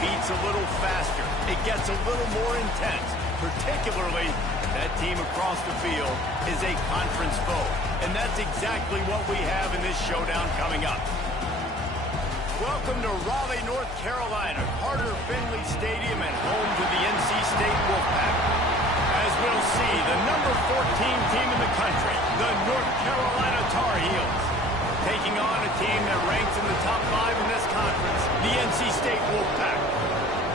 beats a little faster. It gets a little more intense. Particularly, that team across the field is a conference foe. And that's exactly what we have in this showdown coming up. Welcome to Raleigh, North Carolina, Carter Finley Stadium and home to the NC State Wolfpack. As we'll see, the number 14 team in the country, the North Carolina Tar Heels, taking on a team that ranks in the top 5 in this conference, the NC State Wolfpack.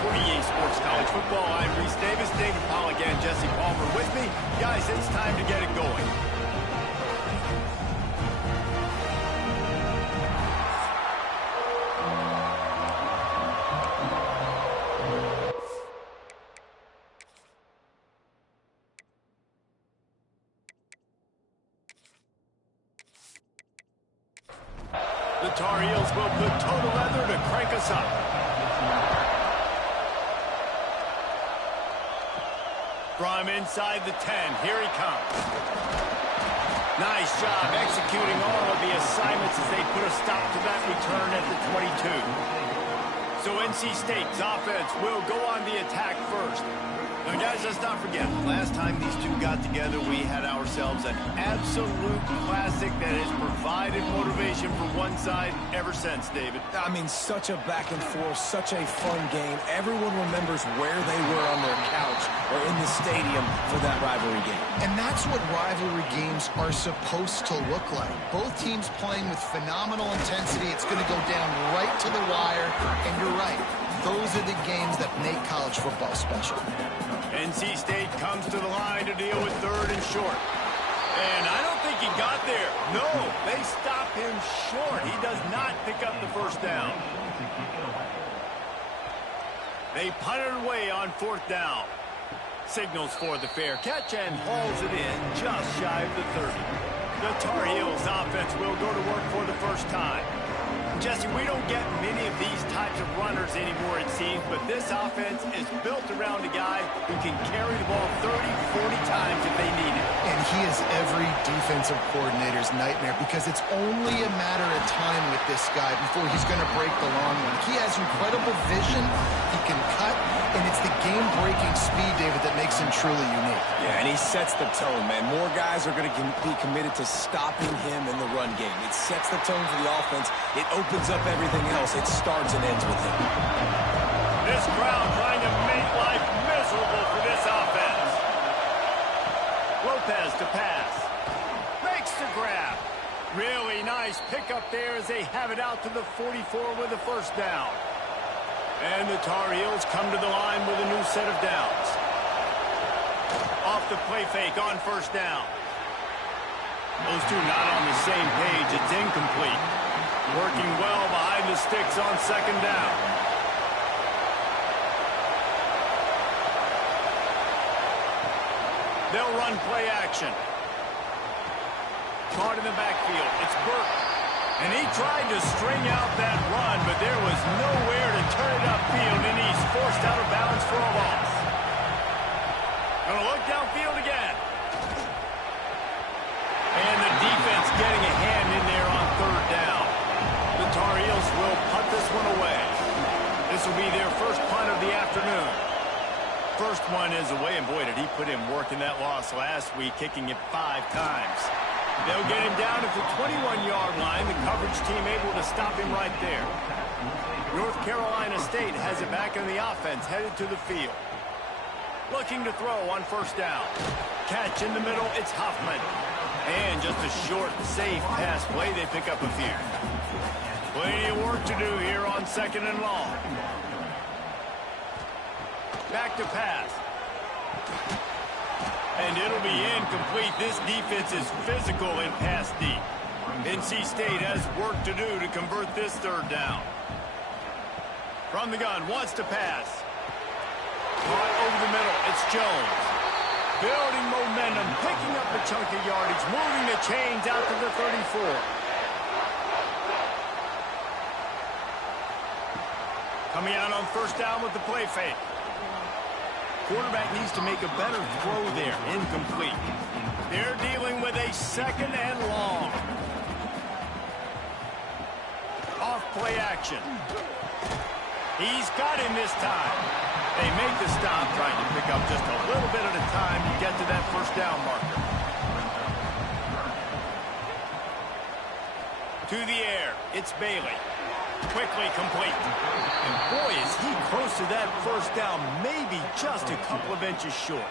For EA Sports College Football, I'm Reese Davis, David Pollack and Jesse Palmer with me. Guys, it's time to get it going. The Tar Heels will put total leather to crank us up. From inside the 10, here he comes. Nice job executing all of the assignments as they put a stop to that return at the 22. So NC State's offense will go on the attack first. Now, guys, let's not forget, last time these two got together, we had ourselves an absolute classic that has provided motivation for one side ever since, David. I mean, such a back and forth, such a fun game. Everyone remembers where they were on their couch or in the stadium for that rivalry game. And that's what rivalry games are supposed to look like. Both teams playing with phenomenal intensity. It's going to go down right to the wire. And you're right, those are the games that make college football special. NC State comes to the line to deal with third and short. And I don't think he got there. No, they stop him short. He does not pick up the first down. They punt it away on fourth down. Signals for the fair catch and hauls it in just shy of the 30. The Tar Heels offense will go to work for the first time. Jesse, we don't get many of these types of runners anymore, it seems, but this offense is built around a guy who can carry the ball 30, 40 times if they need it. And he is every defensive coordinator's nightmare because it's only a matter of time with this guy before he's going to break the long one. He has incredible vision, he can cut, and it's the game-breaking speed, David, that makes him truly unique. Yeah, and he sets the tone, man. More guys are going to be committed to stopping him in the run game. It sets the tone for the offense. It opens up everything else. It starts and ends with him. This crowd trying to make life miserable for this offense. Lopez to pass. Makes the grab. Really nice pickup there as they have it out to the 44 with a first down. And the Tar Heels come to the line with a new set of downs. Off the play fake on first down. Those two not on the same page. It's incomplete. Working well behind the sticks on second down. They'll run play action. Caught in the backfield. It's Burke. And he tried to string out that run, but there was nowhere to turn it upfield, and he's forced out of bounds for a loss. Gonna look downfield again. And the defense getting a hand in there on third down. The Tar Heels will punt this one away. This will be their first punt of the afternoon. First one is away, and boy, did he put in work in that loss last week, kicking it 5 times. They'll get him down at the 21-yard line. The coverage team able to stop him right there. North Carolina State has it back in the offense, headed to the field. Looking to throw on first down. Catch in the middle, it's Hoffman. And just a short, safe pass play, they pick up a few. Plenty of work to do here on second and long. Back to pass. And it'll be incomplete. This defense is physical and pass deep. NC State has work to do to convert this third down. From the gun, wants to pass. Caught over the middle, it's Jones. Building momentum, picking up a chunk of yardage, moving the chains out to the 34. Coming out on first down with the play fake. Quarterback needs to make a better throw there. Incomplete. They're dealing with a second and long. Off play action. He's got him this time. They make the stop, trying to pick up just a little bit at a time to get to that first down marker. To the air, it's Bailey. Quickly complete. And boy, is he close to that first down, maybe just a couple of inches short.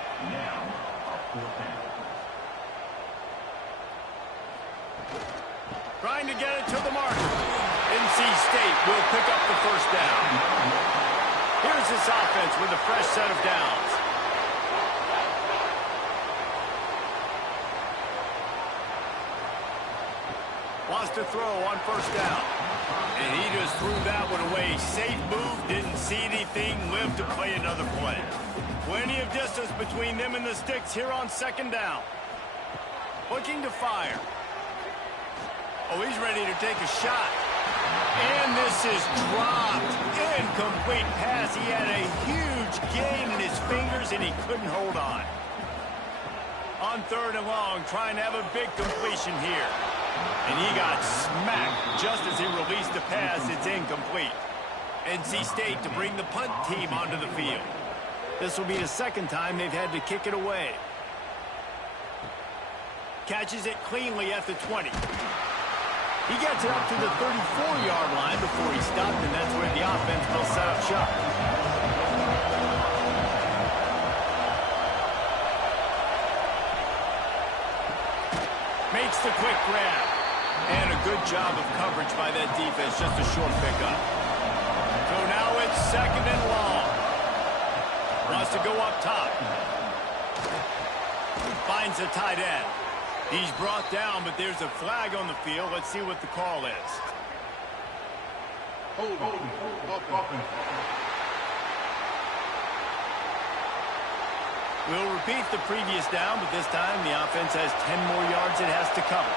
Trying to get it to the marker. NC State will pick up the first down. Here's this offense with a fresh set of downs. Wants to throw on first down. And he just threw that one away. Safe move, didn't see anything, lived to play another play. Plenty of distance between them and the sticks here on second down. Looking to fire. Oh, he's ready to take a shot. And this is dropped. Incomplete pass. He had a huge gain in his fingers, and he couldn't hold on. On third and long, trying to have a big completion here. And he got smacked just as he released the pass. It's incomplete. NC State to bring the punt team onto the field. This will be the second time they've had to kick it away. Catches it cleanly at the 20. He gets it up to the 34-yard line before he stopped, and that's where the offense will set up shop. Makes the quick grab. And a good job of coverage by that defense, just a short pickup. So now it's second and long. Wants to go up top. Finds the tight end. He's brought down, but there's a flag on the field. Let's see what the call is. We'll repeat the previous down, but this time the offense has 10 more yards it has to cover.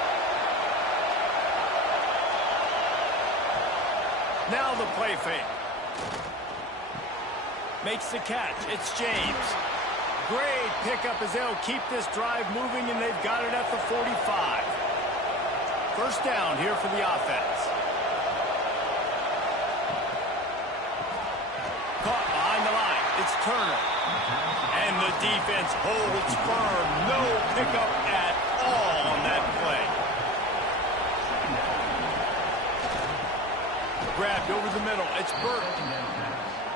Now the play fake. Makes the catch. It's James. Great pickup as they'll keep this drive moving, and they've got it at the 45. First down here for the offense. Caught behind the line. It's Turner. And the defense holds firm. No pickup at all on that play. Grabbed over the middle. It's Burton.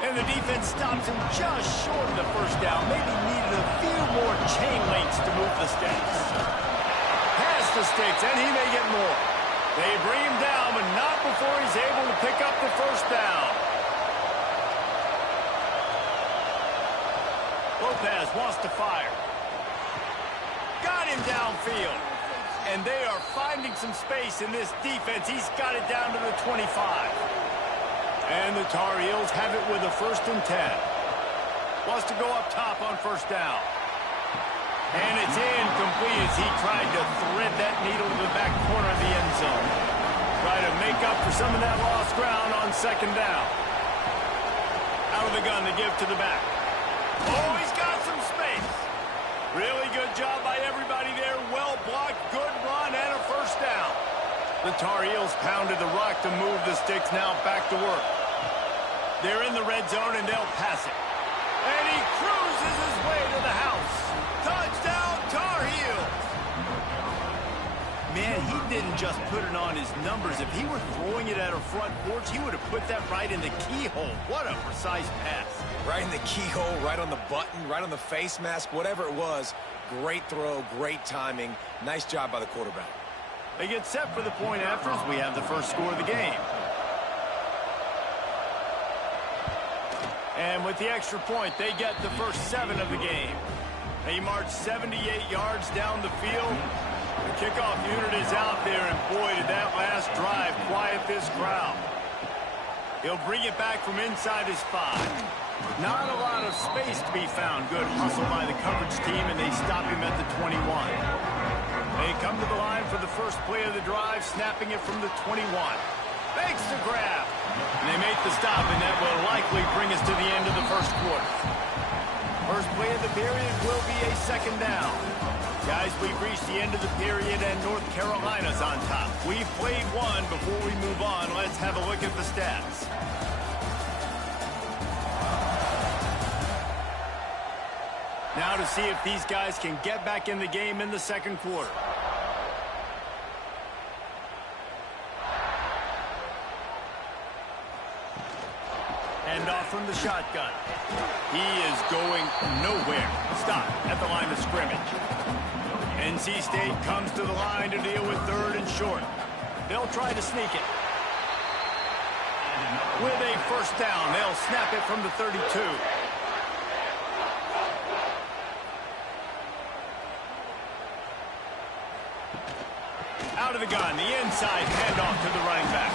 And the defense stops him just short of the first down. Maybe needed a few more chain links to move the sticks. Past the sticks, and he may get more. They bring him down, but not before he's able to pick up the first down. Lopez wants to fire. Got him downfield. And they are finding some space in this defense. He's got it down to the 25. And the Tar Heels have it with a 1st and 10. Wants to go up top on first down. And it's incomplete as he tried to thread that needle to the back corner of the end zone. Try to make up for some of that lost ground on second down. Out of the gun to give to the back. Oh, he's got some space. Really good job by everybody there. Well blocked, good run, and a first down. The Tar Heels pounded the rock to move the sticks. Now back to work. They're in the red zone, and they'll pass it. And he cruises his way to the house. Touchdown, Tar Heels. Man, he didn't just put it on his numbers. If he were throwing it at a front porch, he would have put that right in the keyhole. What a precise pass. Right in the keyhole, right on the button, right on the face mask, whatever it was. Great throw, great timing. Nice job by the quarterback. They get set for the point after as we have the first score of the game. And with the extra point, they get the first 7 of the game. They march 78 yards down the field. The kickoff unit is out there, and boy, did that last drive quiet this crowd. He'll bring it back from inside his 5. Not a lot of space to be found. Good hustle by the coverage team, and they stop him at the 21. They come to the line for the first play of the drive, snapping it from the 21. Makes the grab. And they make the stop, and that will likely bring us to the end of the first quarter. First play of the period will be a second down. Guys, we've reached the end of the period, and North Carolina's on top. We've played one. Before we move on, let's have a look at the stats. Now to see if these guys can get back in the game in the second quarter. Hand off from the shotgun. He is going nowhere. Stop at the line of scrimmage. NC State comes to the line to deal with third and short. They'll try to sneak it. With a first down, they'll snap it from the 32. Out of the gun, the inside handoff to the running back.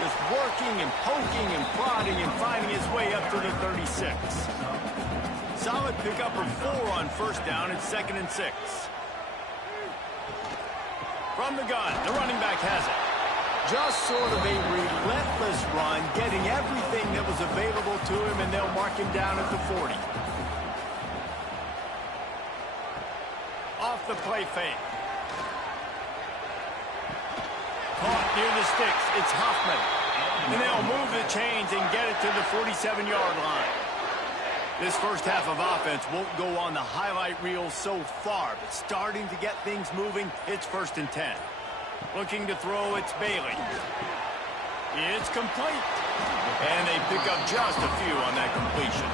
Just working and poking and prodding and finding his way up to the 36. Solid pickup of 4 on first down. It's 2nd and 6. From the gun, the running back has it. Just sort of a relentless run, getting everything that was available to him, and they'll mark him down at the 40. Off the play fake. Caught near the sticks. It's Huffman. And they'll move the chains and get it to the 47-yard line. This first half of offense won't go on the highlight reel so far, but starting to get things moving, it's 1st and 10. Looking to throw, it's Bailey. It's complete. And they pick up just a few on that completion.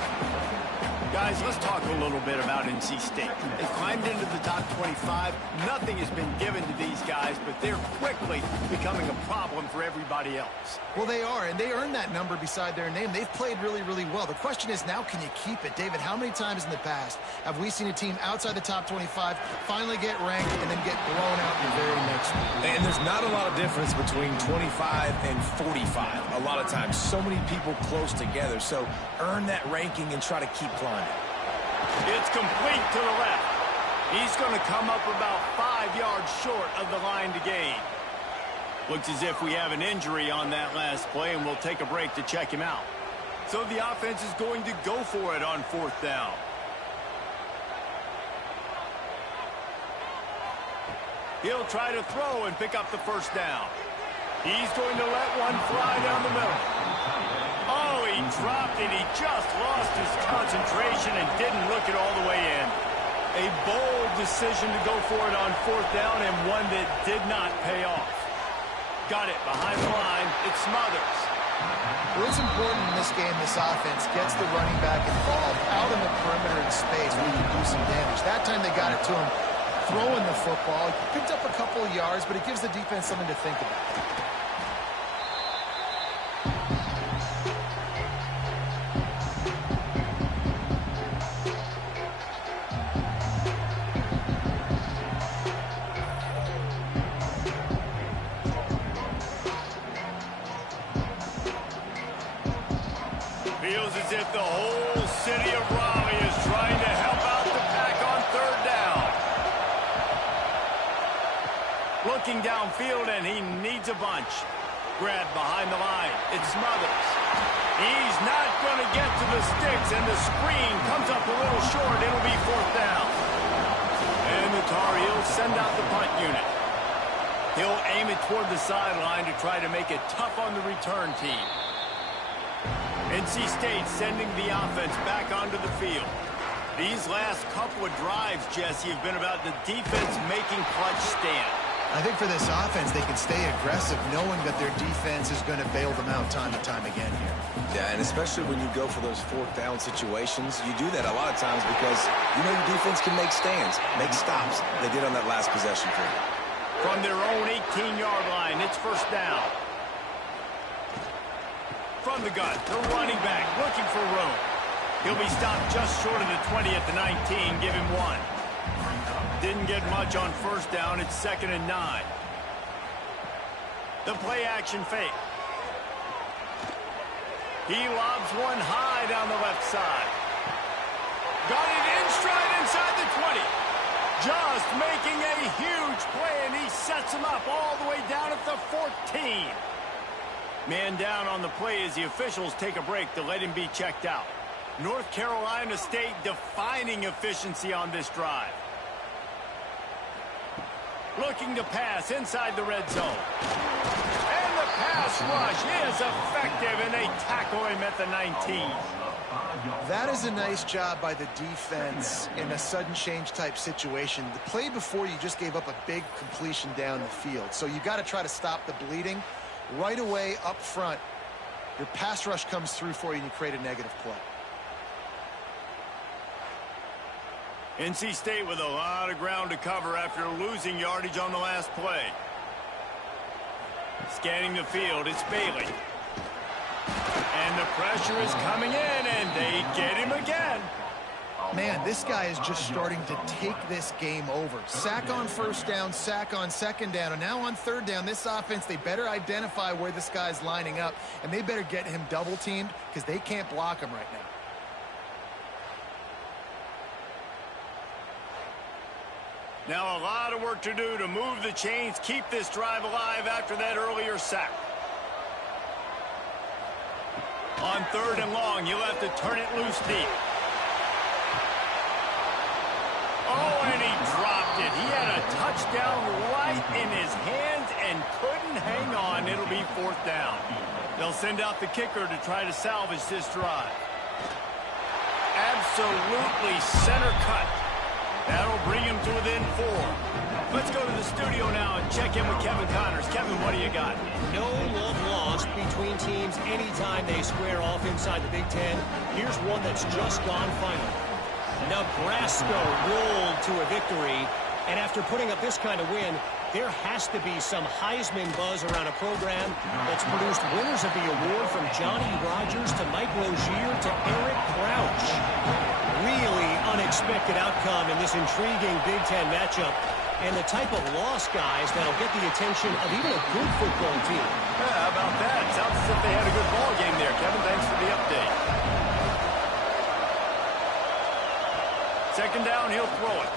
Guys, let's talk a little bit about NC State. They climbed into the top 25. Nothing has been given to these guys, but they're quickly becoming a problem for everybody else. Well, they are, and they earned that number beside their name. They've played really, really well. The question is now, can you keep it? David, how many times in the past have we seen a team outside the top 25 finally get ranked and then get blown out in the very next week? And there's not a lot of difference between 25 and 45. A lot of times, so many people close together. So earn that ranking and try to keep climbing. It's complete to the left. He's going to come up about 5 yards short of the line to gain. Looks as if we have an injury on that last play, and we'll take a break to check him out. So the offense is going to go for it on 4th down. He'll try to throw and pick up the first down. He's going to let one fly down the middle. Oh, he dropped it. He just lost his concentration and didn't look it all the way in. A bold decision to go for it on 4th down, and one that did not pay off. Got it behind the line. It's Smothers. Well, it's important in this game, this offense gets the running back involved out in the perimeter in space where he can do some damage. That time they got it to him throwing the football. He picked up a couple of yards, but it gives the defense something to think about. Feels as if the whole city of Raleigh is trying to help out the pack on 3rd down. Looking downfield, and he needs a bunch. Grab behind the line. It's Smothers. He's not going to get to the sticks, and the screen comes up a little short. It'll be 4th down. And the Tar Heels send out the punt unit. He'll aim it toward the sideline to try to make it tough on the return team. NC State sending the offense back onto the field. These last couple of drives, Jesse, have been about the defense making clutch stand. I think for this offense, they can stay aggressive knowing that their defense is going to bail them out time and time again here. Yeah, and especially when you go for those 4th down situations, you do that a lot of times because you know your defense can make stands, make stops. They did on that last possession for you. From their own 18-yard line, it's 1st down. From the gun, the running back looking for room. He'll be stopped just short of the 20 at the 19. Give him 1. Didn't get much on 1st down. It's 2nd and 9. The play action fake. He lobs one high down the left side. Got it in stride inside the 20. Just making a huge play, and he sets him up all the way down at the 14. Man down on the play as the officials take a break to let him be checked out. North Carolina State defining efficiency on this drive. Looking to pass inside the red zone. And the pass rush is effective, and they tackle him at the 19. That is a nice job by the defense in a sudden change type situation. The play before, you just gave up a big completion down the field. So you got to try to stop the bleeding right away up front. Your pass rush comes through for you and you create a negative play. NC State with a lot of ground to cover after losing yardage on the last play. Scanning the field, it's Bailey. And the pressure is coming in, and they get him again. Man, this guy is just starting to take this game over. Sack on first down, sack on second down, and now on third down, this offense, they better identify where this guy's lining up, and they better get him double-teamed because they can't block him right now. Now a lot of work to do to move the chains, keep this drive alive after that earlier sack. On third and long, you'll have to turn it loose deep. Oh, and he dropped it. He had a touchdown right in his hands and couldn't hang on. It'll be fourth down. They'll send out the kicker to try to salvage this drive. Absolutely center cut. That'll bring him to within 4. Let's go to the studio now and check in with Kevin Connors. Kevin, what do you got? No love lost between teams anytime they square off inside the Big Ten. Here's one that's just gone final. Nebraska rolled to a victory, and after putting up this kind of win, there has to be some Heisman buzz around a program that's produced winners of the award from Johnny Rodgers to Mike Rozier to Eric Crouch. Really unexpected outcome in this intriguing Big Ten matchup, and the type of loss, guys, that'll get the attention of even a good football team. Yeah, how about that? Sounds as if they had a good ball game there. Kevin, thanks for the update. Second down, he'll throw it.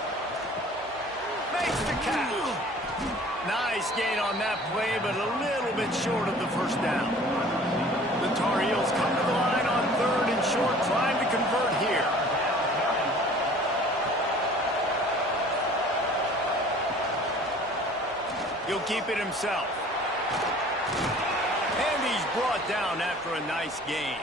Makes the catch. Nice gain on that play, but a little bit short of the first down. The Tar Heels come to the line on third and short, trying to convert here. He'll keep it himself. And he's brought down after a nice gain.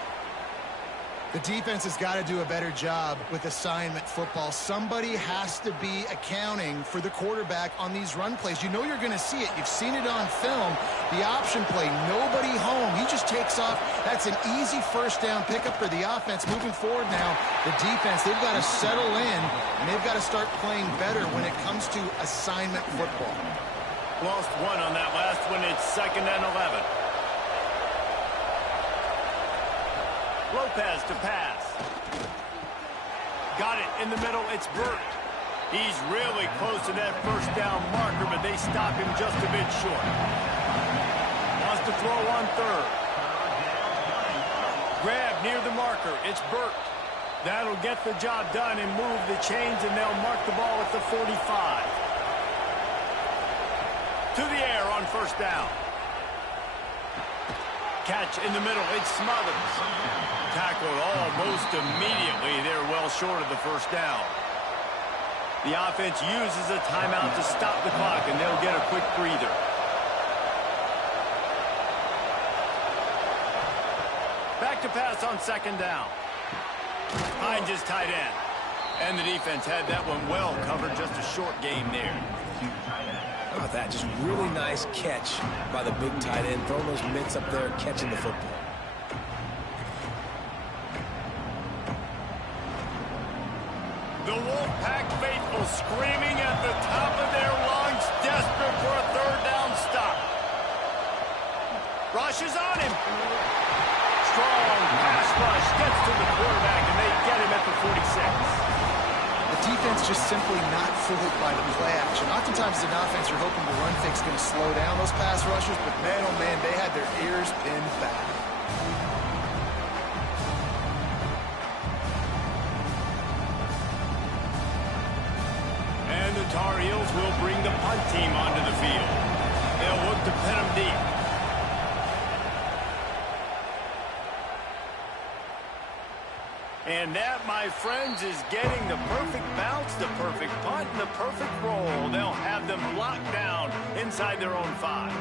The defense has got to do a better job with assignment football. Somebody has to be accounting for the quarterback on these run plays. You know you're going to see it. You've seen it on film. The option play, nobody home. He just takes off. That's an easy first down pickup for the offense. Moving forward now, the defense, they've got to settle in, and they've got to start playing better when it comes to assignment football. Lost one on that last one. It's second and 11. Lopez to pass. Got it in the middle. It's Burt. He's really close to that first down marker, but they stop him just a bit short. Wants to throw on third. Grab near the marker. It's Burt. That'll get the job done and move the chains, and they'll mark the ball at the 45. To the air on first down. Catch in the middle. It's Smothers. Tackled almost immediately. They're well short of the first down. The offense uses a timeout to stop the clock, and they'll get a quick breather. Back to pass on second down. Finds his tight end. And the defense had that one well covered. Just a short game there. How about that? Just really nice catch by the big tight end. Throwing those mitts up there, catching the football. The Wolfpack faithful screaming at the top of their lungs, desperate for a third down stop. Rushes on him. Strong pass rush gets to the quarterback, and they get him at the 46. The defense just simply not fooled by the play action. Oftentimes as an offense, you're hoping the run fake's going to slow down those pass rushers, but man, oh man, they had their ears pinned back. And the Tar Heels will bring the punt team onto the field. They'll look to pin them deep. And that, my friends, is getting the perfect bounce, the perfect punt, and the perfect roll. They'll have them locked down inside their own 5.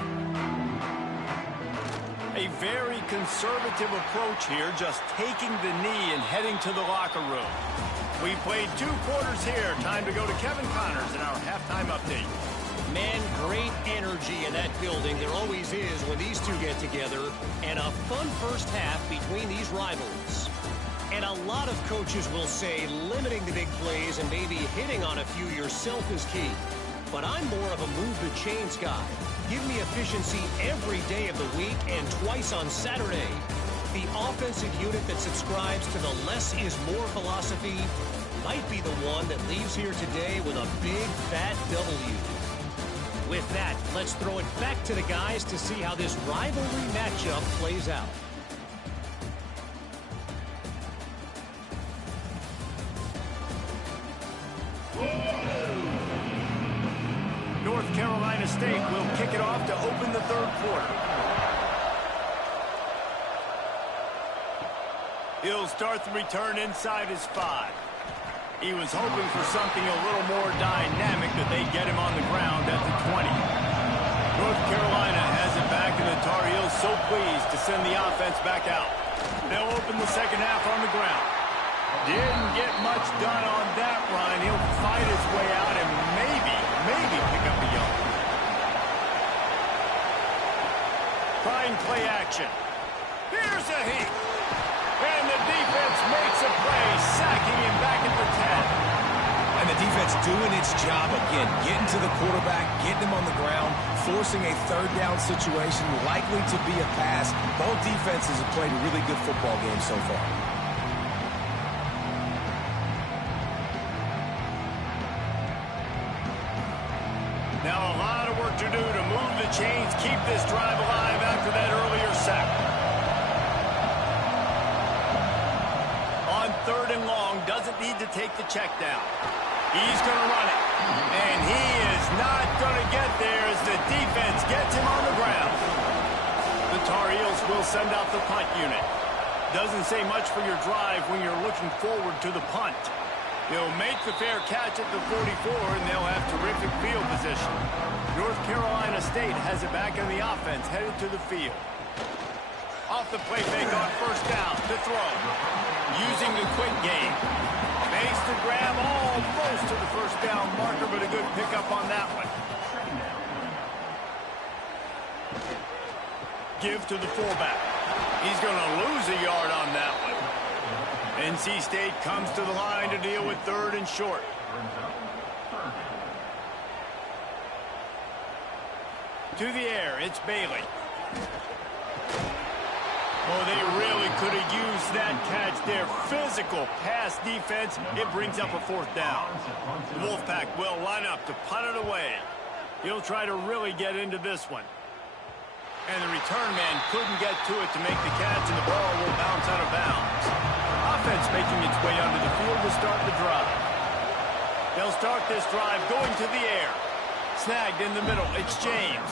A very conservative approach here, just taking the knee and heading to the locker room. We played 2 quarters here. Time to go to Kevin Connors in our halftime update. Man, great energy in that building. There always is when these two get together. And a fun first half between these rivals. And a lot of coaches will say limiting the big plays and maybe hitting on a few yourself is key. But I'm more of a move the chains guy. Give me efficiency every day of the week and twice on Saturday. The offensive unit that subscribes to the less is more philosophy might be the one that leaves here today with a big fat W. With that, let's throw it back to the guys to see how this rivalry matchup plays out. North Carolina State will kick it off to open the 3rd quarter. He'll start the return inside his 5. He was hoping for something a little more dynamic, that they'd get him on the ground at the 20. North Carolina has it back, and the Tar Heels so pleased to send the offense back out. They'll open the second half on the ground. Didn't get much done on that run. He'll fight his way out and maybe pick up a yard. Trying play action. Here's a heat. And the defense makes a play, sacking him back at the 10. And the defense doing its job again, getting to the quarterback, getting him on the ground, forcing a 3rd down situation, likely to be a pass. Both defenses have played a really good football game so far. Now a lot of work to do to move the chains, keep this drive alive after that earlier sack. On 3rd and long, doesn't need to take the check down. He's going to run it. And he is not going to get there as the defense gets him on the ground. The Tar Heels will send out the punt unit. Doesn't say much for your drive when you're looking forward to the punt. He'll make the fair catch at the 44, and they'll have terrific field position. North Carolina State has it back on the offense, headed to the field. Off the play fake on 1st down, to throw. Using the quick game. Makes the grab almost to the 1st down marker, but a good pickup on that one. Give to the fullback. He's going to lose a yard on that one. NC State comes to the line to deal with 3rd and short. To the air, it's Bailey. Oh, they really could have used that catch there. Physical pass defense. It brings up a 4th down. The Wolfpack will line up to punt it away. He'll try to really get into this one. And the return man couldn't get to it to make the catch, and the ball will bounce out of bounds. Offense making its way onto the field to start the drive. They'll start this drive going to the air. Snagged in the middle. It's James.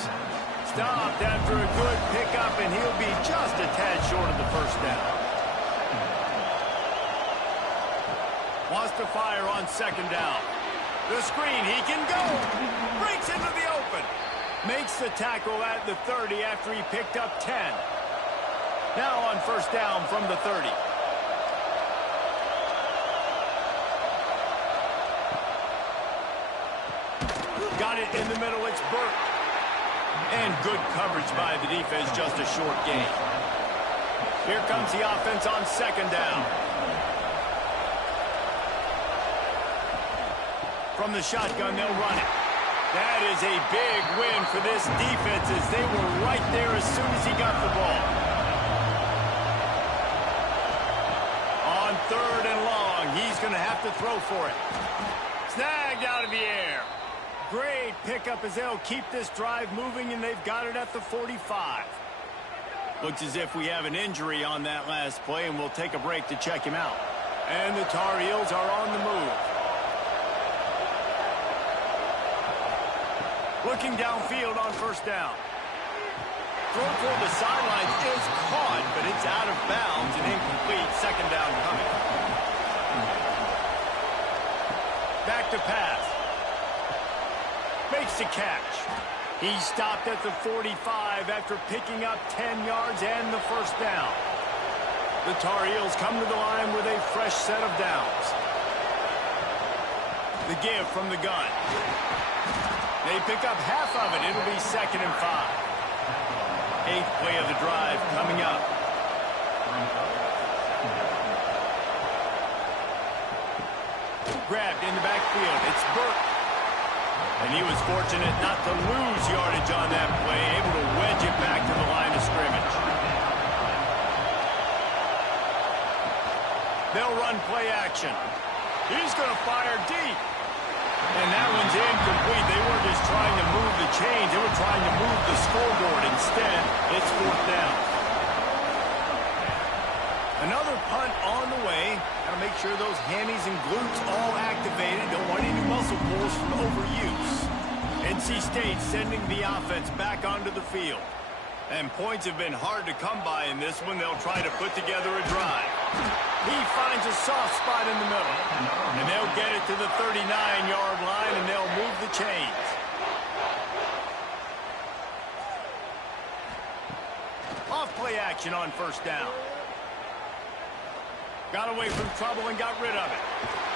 Stopped after a good pickup, and he'll be just a tad short of the 1st down. Wants to fire on 2nd down. The screen, he can go. Breaks into the open. Makes the tackle at the 30 after he picked up 10. Now on 1st down from the 30. Got it in the middle, it's Burke. And good coverage by the defense, just a short gain. Here comes the offense on 2nd down. From the shotgun, they'll run it. That is a big win for this defense as they were right there as soon as he got the ball. On 3rd and long, he's going to have to throw for it. Snagged out of the air. Great pickup as they'll keep this drive moving, and they've got it at the 45. Looks as if we have an injury on that last play, and we'll take a break to check him out. And the Tar Heels are on the move. Looking downfield on 1st down. Throw toward the sidelines is caught, but it's out of bounds and incomplete. 2nd down coming. Back to pass. Makes the catch. He stopped at the 45 after picking up 10 yards and the first down. The Tar Heels come to the line with a fresh set of downs. The give from the gun. They pick up half of it. It'll be 2nd and 5. 8th play of the drive coming up. Grabbed in the backfield. It's Burke. And he was fortunate not to lose yardage on that play, able to wedge it back to the line of scrimmage. They'll run play action. He's going to fire deep. And that one's incomplete. They weren't just trying to move the chains. They were trying to move the scoreboard. Instead, it's 4th down. Another punt on the way. Got to make sure those hammies and glutes all activated. Don't want any muscle pulls from overuse. NC State sending the offense back onto the field. And points have been hard to come by in this one. They'll try to put together a drive. He finds a soft spot in the middle. And they'll get it to the 39-yard line, and they'll move the chains. Off play action on 1st down. Got away from trouble and got rid of it.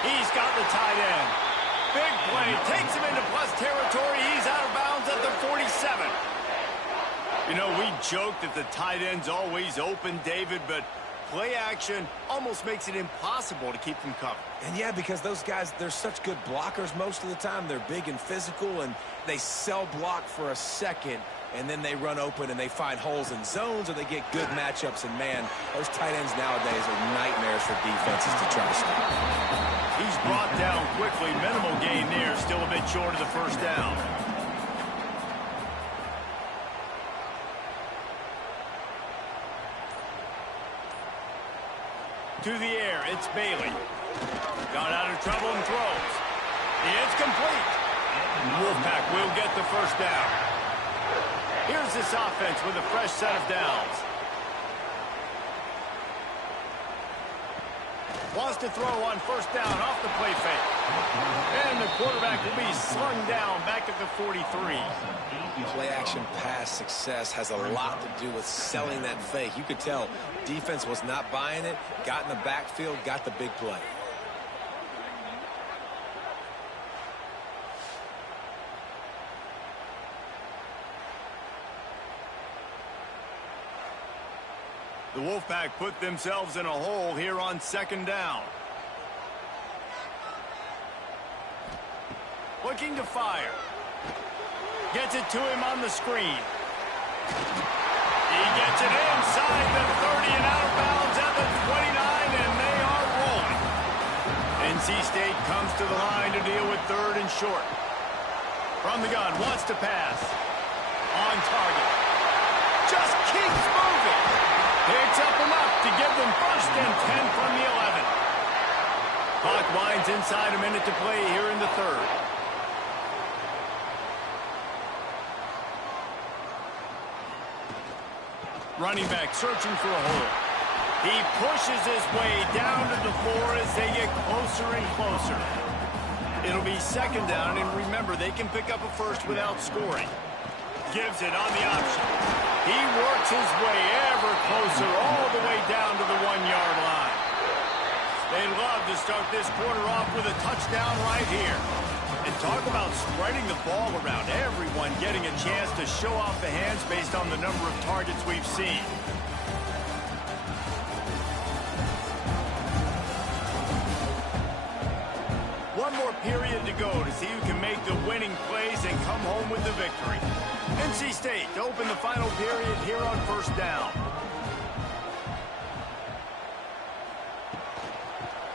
He's got the tight end. Big play. Takes him into plus territory. He's out of bounds at the 47. You know, we joke that the tight end's always open, David, but play action almost makes it impossible to keep them covered. And yeah, because those guys, they're such good blockers most of the time. They're big and physical, and they sell block for a second, and then they run open and they find holes in zones, or they get good matchups. And, man, those tight ends nowadays are nightmares for defenses to try to stop. He's brought down quickly. Minimal gain there. Still a bit short of the 1st down. To the air, it's Bailey. Got out of trouble and throws. It's complete. Wolfpack will get the 1st down. Here's this offense with a fresh set of downs. Wants to throw on 1st down off the play fake. And the quarterback will be slung down back at the 43. Play-action pass success has a lot to do with selling that fake. You could tell defense was not buying it, got in the backfield, got the big play. The Wolfpack put themselves in a hole here on 2nd down. Looking to fire. Gets it to him on the screen. He gets it inside the 30 and out of bounds at the 29, and they are rolling. NC State comes to the line to deal with 3rd and short. From the gun, wants to pass. On target. Just keeps moving. Picks up enough to give them 1st and 10 from the 11. Clock winds inside a minute to play here in the 3rd. Running back searching for a hole. He pushes his way down to the 4 as they get closer and closer. It'll be 2nd down, and remember, they can pick up a 1st without scoring. Gives it on the option. He works his way ever closer all the way down to the 1-yard line. They love to start this quarter off with a touchdown right here. And talk about spreading the ball around. Everyone getting a chance to show off the hands based on the number of targets we've seen. One more period to go to see who can make the winning plays and come home with the victory. NC State to open the final period here on 1st down.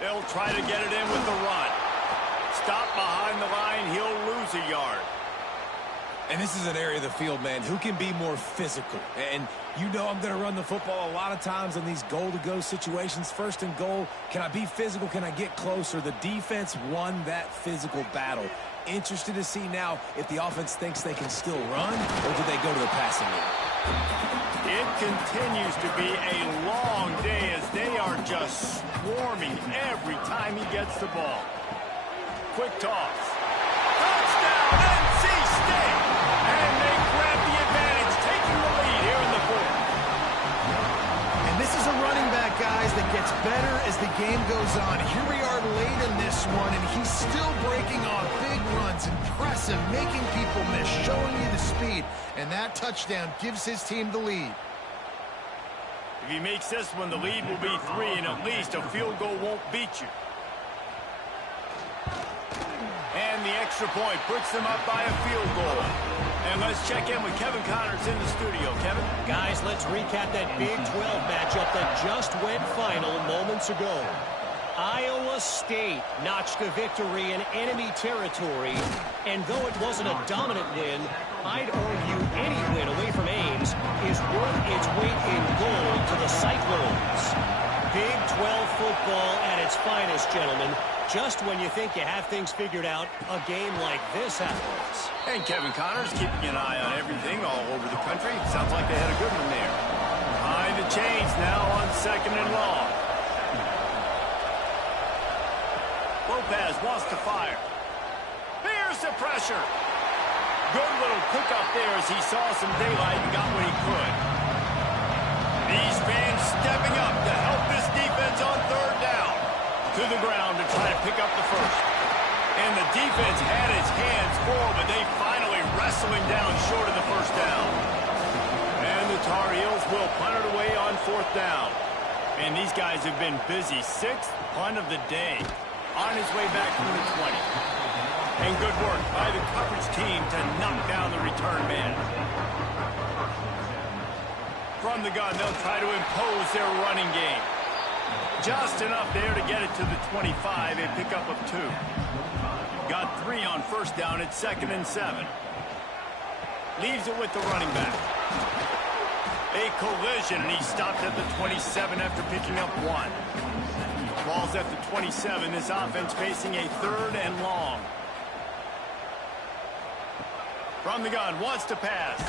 They'll try to get it in with the run. Stop behind the line, he'll lose a yard. And this is an area of the field, man, who can be more physical. And you know I'm going to run the football a lot of times in these goal-to-go situations. 1st and goal, can I be physical? Can I get closer? The defense won that physical battle. Interested to see now if the offense thinks they can still run, or do they go to the passing game? It continues to be a long day as they are just swarming every time he gets the ball. Quick toss. Touchdown, NC State! And they game goes on, here we are late in this one, and he's still breaking off big runs. Impressive, making people miss, showing you the speed. And that touchdown gives his team the lead. If he makes this one, the lead will be 3, and at least a field goal won't beat you. And the extra point puts them up by a field goal. And let's check in with Kevin Connors in the studio. Kevin? Guys, let's recap that Big 12 matchup that just went final moments ago. Iowa State notched a victory in enemy territory, and though it wasn't a dominant win, I'd argue any win away from Ames is worth its weight in gold to the Cyclones. Big 12 football at its finest, gentlemen. Just when you think you have things figured out, a game like this happens. And Kevin Connors keeping an eye on everything all over the country. Sounds like they had a good one there. Behind the chains now on 2nd and long. Lopez wants to fire. Here's the pressure. Good little pickup there as he saw some daylight and got what he could. These fans stepping up to help this defense on 3rd down. To the ground to try to pick up the first. And the defense had its hands full, but they finally wrestled him down short of the first down. And the Tar Heels will punt it away on 4th down. And these guys have been busy. 6th punt of the day. On his way back from the 20. And good work by the coverage team to knock down the return man. From the gun, they'll try to impose their running game. Just enough there to get it to the 25, a pickup of 2. Got 3 on 1st down at 2nd and 7. Leaves it with the running back. A collision, and he stopped at the 27 after picking up 1. Ball's at the 27. This offense facing a 3rd and long. From the gun, wants to pass.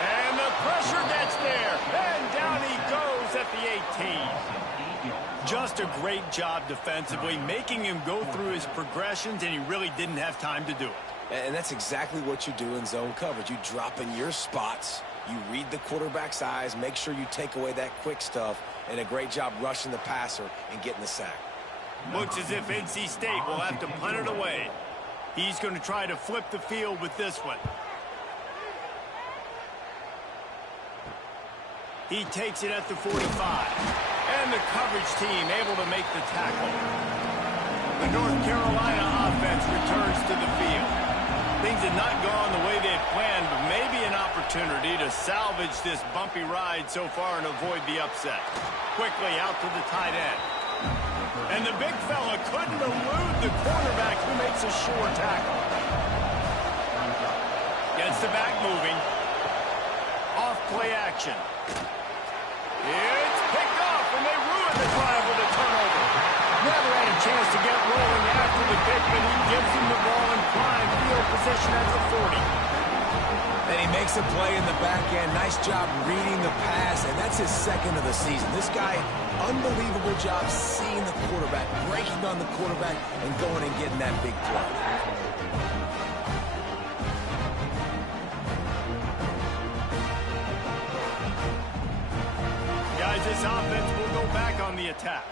And the pressure gets there. And down he goes at the 18. Just a great job defensively, making him go through his progressions, and he really didn't have time to do it. And that's exactly what you do in zone coverage. You drop in your spots, you read the quarterback's eyes, make sure you take away that quick stuff, and a great job rushing the passer and getting the sack. Looks as if NC State will have to punt it away. He's going to try to flip the field with this one. He takes it at the 45. And the coverage team able to make the tackle. The North Carolina offense returns to the field. Things had not gone the way they had planned, but maybe an opportunity to salvage this bumpy ride so far and avoid the upset. Quickly out to the tight end. And the big fella couldn't elude the cornerback who makes a sure tackle. Gets the back moving. Off play action. It's picked off, and they ruin the drive with a turnover. Never had a chance to get rolling after the pick, but he gives him the ball in prime field position at the 40. And he makes a play in the back end. Nice job reading the pass, and that's his 2nd of the season. This guy, unbelievable job seeing the quarterback, breaking on the quarterback, and going and getting that big play. Guys, this offense will go back on the attack.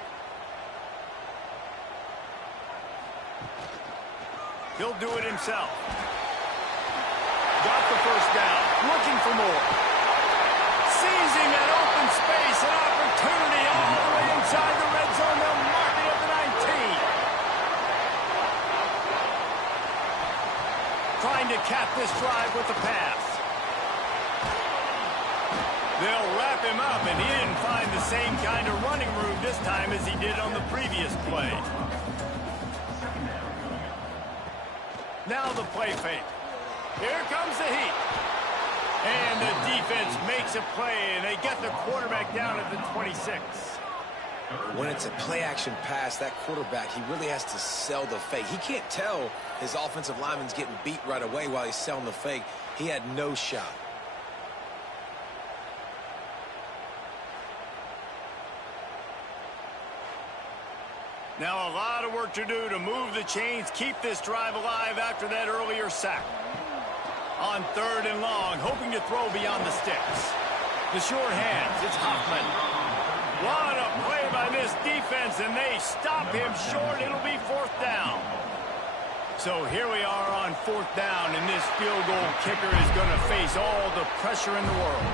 He'll do it himself. Got the first down. Looking for more. Seizing that open space. An opportunity all the way inside the red zone. They'll mark it at the 19. Trying to cap this drive with the pass. They'll wrap him up, and he didn't find the same kind of running room this time as he did on the previous play. Now the play fake. Here comes the heat. And the defense makes a play, and they get the quarterback down at the 26. When it's a play-action pass, that quarterback, he really has to sell the fake. He can't tell his offensive lineman's getting beat right away while he's selling the fake. He had no shot. Now a lot of work to do to move the chains, keep this drive alive after that earlier sack. On 3rd and long, hoping to throw beyond the sticks. The short hands, it's Hoffman. What a play by this defense, and they stop him short. It'll be 4th down. So here we are on 4th down, and this field goal kicker is going to face all the pressure in the world.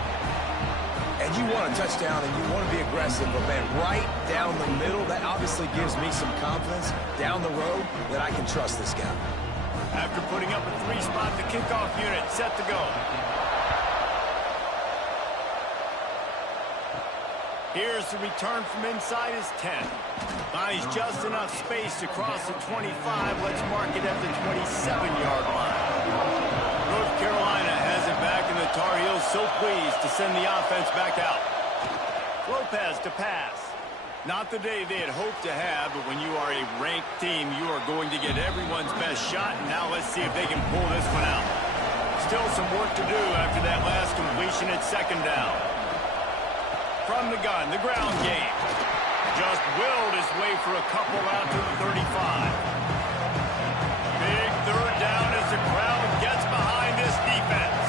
And you want a touchdown, and you want to be aggressive, but, man, right down the middle, that obviously gives me some confidence down the road that I can trust this guy. After putting up a 3-spot, the kickoff unit set to go. Here's the return from inside his 10. Finds just enough space to cross the 25. Let's mark it at the 27-yard line. North Carolina has it back, and the Tar Heels so pleased to send the offense back out. Lopez to pass. Not the day they had hoped to have, but when you are a ranked team, you are going to get everyone's best shot, and now let's see if they can pull this one out. Still some work to do after that last completion at 2nd down. From the gun, the ground game. Just willed his way for a couple out to the 35. Big 3rd down as the crowd gets behind this defense.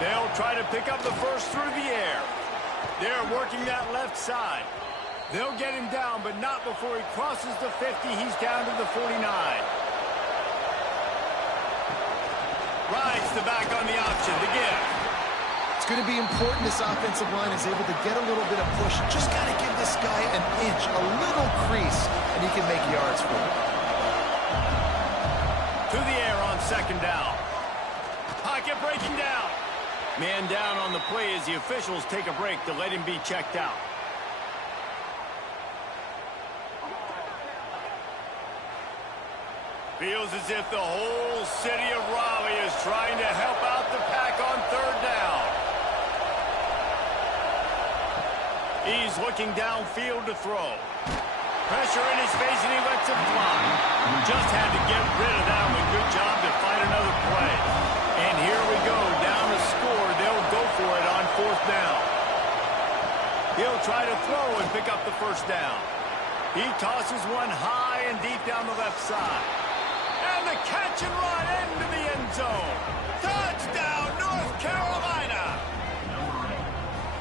They'll try to pick up the first through the air. They're working that left side. They'll get him down, but not before he crosses the 50. He's down to the 49. Rides the back on the option, the give. It's going to be important this offensive line is able to get a little bit of push. Just got to give this guy an inch, a little crease, and he can make yards for it. To the air on 2nd down. Pocket breaking down. Man down on the play as the officials take a break to let him be checked out. Feels as if the whole city of Raleigh is trying to help out the Pack on 3rd down. He's looking downfield to throw. Pressure in his face, and he lets it fly. Just had to get rid of that one. Good job to find another play. And here we go, down to score. They'll go for it on 4th down. He'll try to throw and pick up the 1st down. He tosses one high and deep down the left side. And the catch and run into the end zone. Touchdown, North Carolina!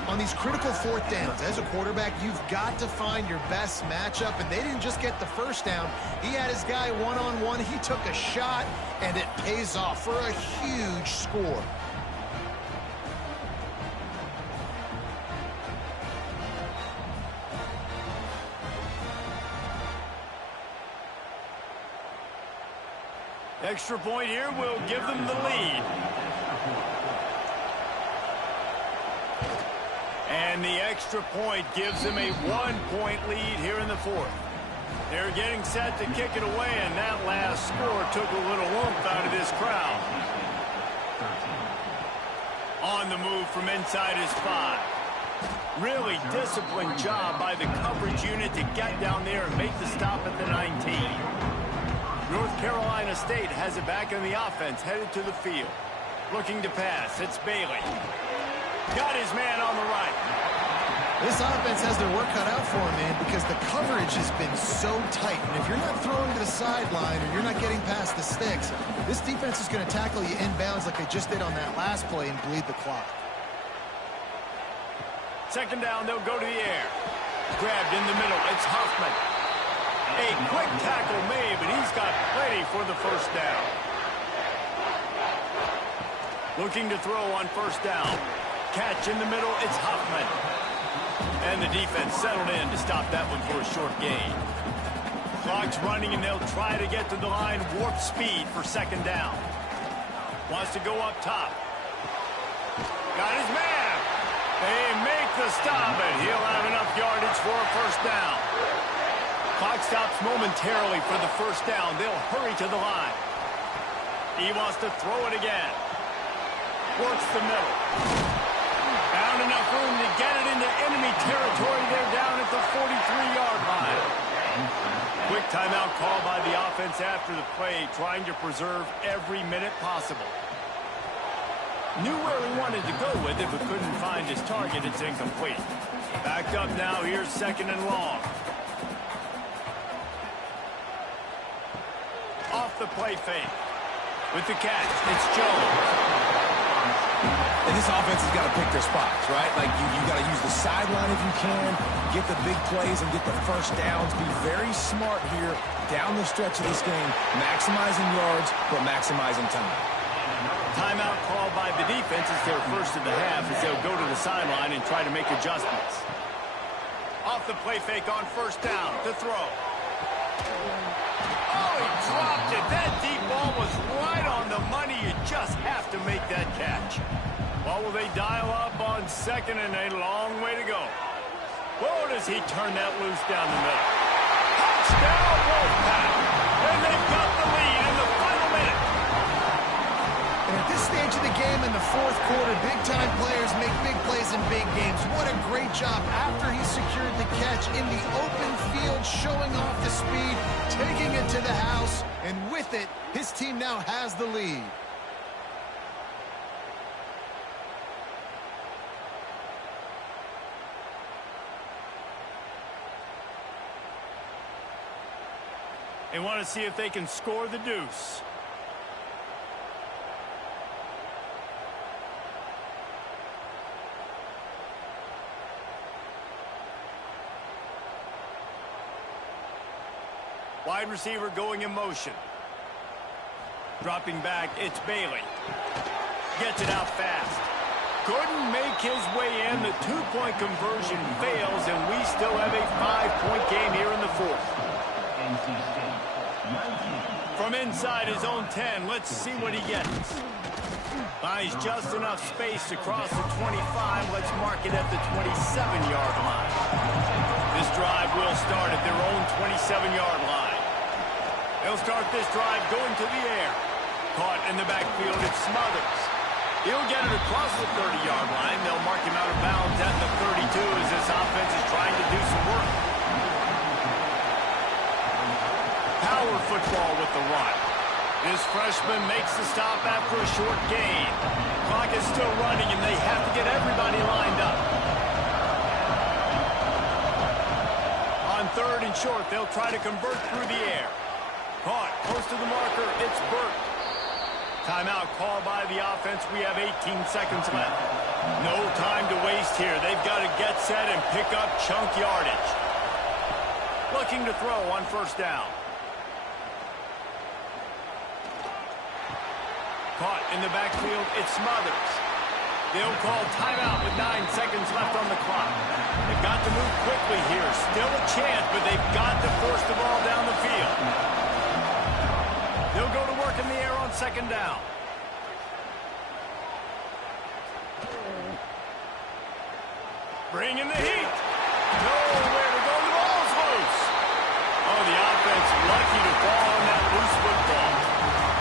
On these critical 4th downs, as a quarterback, you've got to find your best matchup, and they didn't just get the 1st down. He had his guy one-on-one. He took a shot, and it pays off for a huge score. Extra point here will give them the lead. And the extra point gives them a 1-point lead here in the 4th. They're getting set to kick it away, and that last score took a little oomph out of this crowd. On the move from inside his 5. Really disciplined job by the coverage unit to get down there and make the stop at the 19. North Carolina State has it back in the offense, headed to the field. Looking to pass, it's Bailey. Got his man on the right. This offense has their work cut out for him, man, because the coverage has been so tight. And if you're not throwing to the sideline or you're not getting past the sticks, this defense is going to tackle you inbounds like they just did on that last play and bleed the clock. 2nd down, they'll go to the air. Grabbed in the middle, it's Huffman. A quick tackle made, but he's got plenty for the 1st down. Looking to throw on 1st down. Catch in the middle, it's Huffman. And the defense settled in to stop that one for a short gain. Clock's running, and they'll try to get to the line. Warp speed for 2nd down. Wants to go up top. Got his man. They make the stop, and he'll have enough yardage for a 1st down. Clock stops momentarily for the 1st down. They'll hurry to the line. He wants to throw it again. Works the middle. Found enough room to get it into enemy territory. They're down at the 43-yard line. Quick timeout call by the offense after the play, trying to preserve every minute possible. Knew where he wanted to go with it, but couldn't find his target. It's incomplete. Backed up now. Here's 2nd and long. Off the play fake. With the catch, it's Jones. And this offense has got to pick their spots, right? Like, you got to use the sideline if you can, get the big plays and get the first downs. Be very smart here down the stretch of this game, maximizing yards, but maximizing time. Timeout called by the defense. It's their first of the half as they'll go to the sideline and try to make adjustments. Off the play fake on first down to throw. Oh, he dropped it. That deep ball was right on the money. You just have to make that catch. Well, will they dial up on second and a long way to go? Whoa, does he turn that loose down the middle? Touchdown, Wolfpack! And they've got the lead in the final minute. And at this stage of the game in the fourth quarter, big-time players make big plays in big games. What a great job after he secured the catch in the open field, showing off the speed, taking it to the house, and with it, his team now has the lead. They want to see if they can score the deuce. Wide receiver going in motion. Dropping back, it's Bailey. Gets it out fast. Couldn't make his way in. The two-point conversion fails, and we still have a 5-point game here in the fourth. From inside his own 10, let's see what he gets. Buys just enough space to cross the 25. Let's mark it at the 27-yard line. This drive will start at their own 27-yard line. They'll start this drive going to the air. Caught in the backfield, it's Smothers. He'll get it across the 30-yard line. They'll mark him out of bounds at the 32 as this offense is trying to do some work. Power football with the run. This freshman makes the stop after a short gain. Clock is still running, and they have to get everybody lined up. On third and short, they'll try to convert through the air. Caught close to the marker. It's Burt. Timeout called by the offense. We have 18 seconds left. No time to waste here. They've got to get set and pick up chunk yardage. Looking to throw on first down. Caught in the backfield, it's Smothers. They'll call timeout with 9 seconds left on the clock. They've got to move quickly here. Still a chance, but they've got to force the ball down the field. They'll go to work in the air on second down. Bring in the heat. Nowhere to go. The ball's loose. Oh, the offense lucky to fall on that loose football.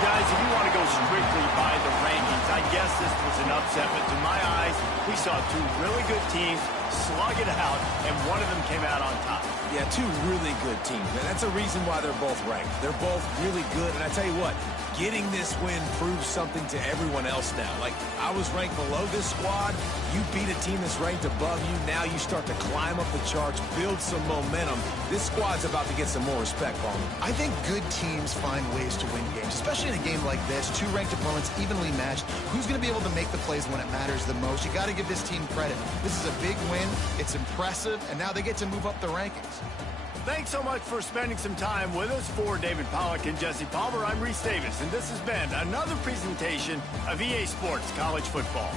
Guys, if you want to go strictly by the rankings, I guess this was an upset, but to my eyes, we saw two really good teams slug it out, and one of them came out on top. Yeah, two really good teams. And that's a reason why they're both ranked. They're both really good, and I tell you what, getting this win proves something to everyone else now. Like, I was ranked below this squad. You beat a team that's ranked above you. Now you start to climb up the charts, build some momentum. This squad's about to get some more respect, Palmer. I think good teams find ways to win games, especially in a game like this. Two ranked opponents evenly matched. Who's going to be able to make the plays when it matters the most? You got to give this team credit. This is a big win. It's impressive, and now they get to move up the rankings. Thanks so much for spending some time with us. For David Pollack and Jesse Palmer, I'm Reese Davis, and this has been another presentation of EA Sports College Football.